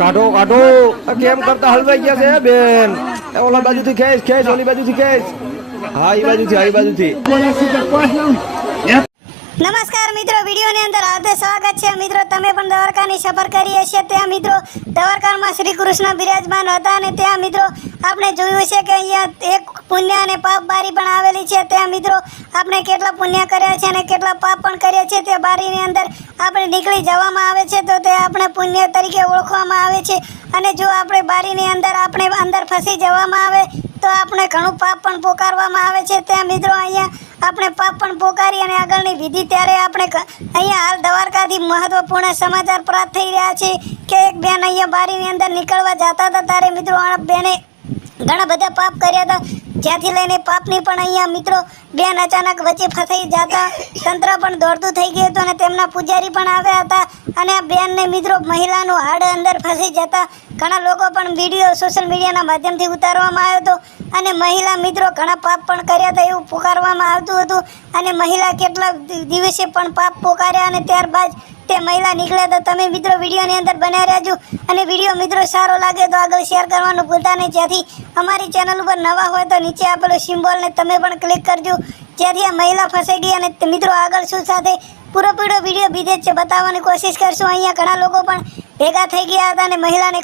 કાઢો કાઢો કેમ કરતા હલવાઈ ગયા છે બેન ઓલા બાજુથી ખેંચ ખેંચ ઓલી બાજુથી ખેંચ હા એ બાજુથી નમસ્કાર મિત્રો, વિડીયોની અંદર હાર્દિક સ્વાગત છે. મિત્રો, તમે પણ દ્વારકાની સફર કરી હશે. ત્યાં મિત્રો દ્વારકામાં શ્રી કૃષ્ણ બિરાજમાન હતા અને ત્યાં મિત્રો આપણે જોયું છે કે અહીંયા એક પુણ્ય અને પાપ બારી પણ આવેલી છે. ત્યાં મિત્રો આપણે કેટલા પુણ્ય કર્યા છે અને કેટલા પાપ પણ કર્યા છે તે બારીની અંદર આપણે નીકળી જવામાં આવે છે તો તે આપણે પુણ્ય તરીકે ઓળખવામાં આવે છે. અને જો આપણે બારીની આપણે અંદર ફસી જવામાં આવે તો આપણે ઘણું પાપ પણ પોકારવામાં આવે છે. ત્યાં મિત્રો અહીંયા આપણે પાપ પણ પોકારી અને આગળની વિધિ ત્યારે આપણે અહીંયા હાલ દ્વારકાથી મહત્વપૂર્ણ સમાચાર પ્રાપ્ત થઈ રહ્યા છે કે એક બેન અહીંયા બારીની અંદર નીકળવા જતા હતા ત્યારે મિત્રો આ બેને ઘણા બધા પાપ કર્યા હતા, જ્યાંથી લઈને પાપની પણ અહીંયા મિત્રો બેન અચાનક વચ્ચે ફસાઈ જતા તંત્ર પણ દોડતું થઈ ગયું હતું અને તેમના પૂજારી પણ આવ્યા હતા અને આ બેનને મિત્રો મહિલાનું હાડ અંદર ફસી જતા ઘણા લોકો પણ વિડીયો સોશિયલ મીડિયાના માધ્યમથી ઉતારવામાં આવ્યો હતો અને મહિલા મિત્રો ઘણા પાપ પણ કર્યા હતા એવું પોકારવામાં આવતું હતું અને મહિલા કેટલા દિવસે પણ પાપ પોકાર્યા અને ત્યારબાદ તે મહિલા નીકળ્યા હતા. તમે મિત્રો વિડીયોની અંદર બન્યા રહેજો અને વિડીયો મિત્રો સારો લાગે તો આગળ શેર કરવાનું ભૂલતા નહીં. જેથી અમારી ચેનલ ઉપર નવા હોય તો નીચે આપેલો સિમ્બોલને તમે પણ ક્લિક કરજો, જેથી આ મહિલા ફસાઈ ગઈ અને મિત્રો આગળ શું સાથે પૂરો વિડીયો બીજે જ બતાવવાની કોશિશ કરશું. અહીંયા ઘણા લોકો પણ ભેગા થઈ ગયા હતા અને મહિલાને